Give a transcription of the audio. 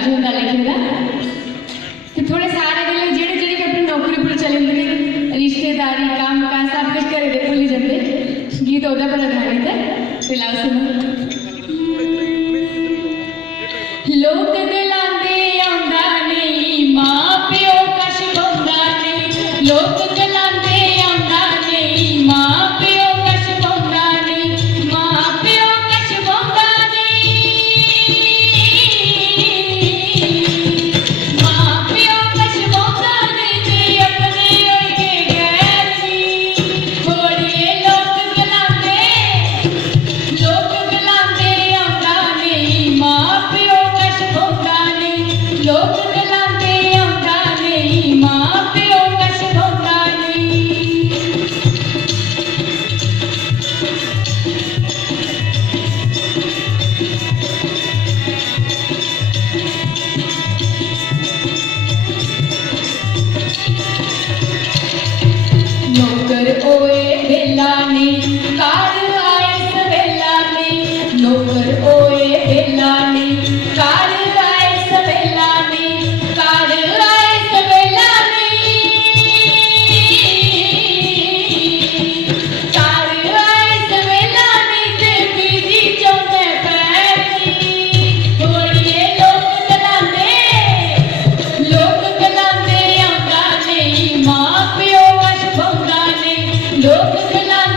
राजू का लिखे दा कि थोड़े सारे के लिए जेड़े जेड़े अपनी नौकरी पर चले हुए रिश्तेदारी काम काज सब कुछ करे दे भूल जाते गीत ओदा पर आधारित है फिलहाल सुनो।